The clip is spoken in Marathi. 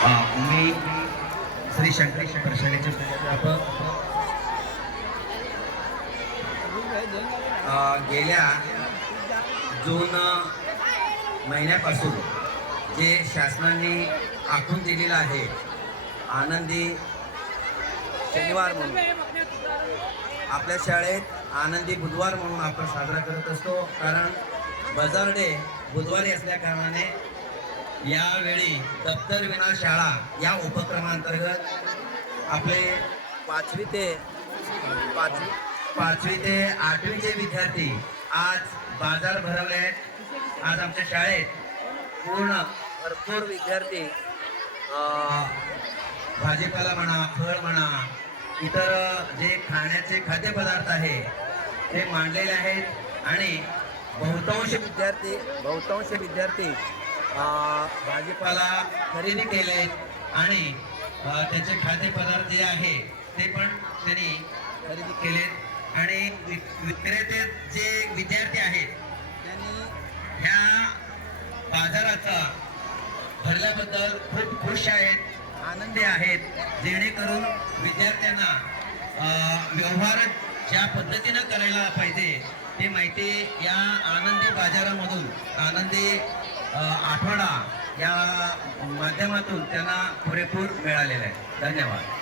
मी श्री शंकर शंकर प्राध्यापक गेल्या जून महिन्यापासून जे शासनाने आखून दिलेलं आहे आनंदी शनिवार म्हणून आपल्या शाळेत आनंदी बुधवार म्हणून आपण साजरा करत असतो कारण बाजार डे बुधवारी असल्या कारणाने यावेळी दप्तर विना शाळा या उपक्रमांतर्गत आपले पाचवी ते पाचवी. पाचवी ते आठवीचे विद्यार्थी आज बाजार भरवले आहेत. आज आमच्या शाळेत पूर्ण भरपूर विद्यार्थी भाजीपाला म्हणा फळ म्हणा इतर जे खाण्याचे खाद्यपदार्थ आहे ते मांडलेले आहेत. आणि बहुतांश विद्यार्थी बहुतांश विद्यार्थी भाजीपाला खरेदी केले आणि त्याचे खाद्यपदार्थ जे आहे ते पण त्यांनी खरेदी केले. आणि विक्रेते जे विद्यार्थी आहेत त्यांनी ह्या बाजाराचा भरल्याबद्दल खूप खुश आहेत आनंदी आहेत जेणेकरून विद्यार्थ्यांना व्यवहार ज्या पद्धतीनं करायला पाहिजे ते माहिती या आनंदी बाजारामधून आनंदी आठवडा या माध्यमातून त्यांना पुरेपूर मिळालेला आहे. धन्यवाद.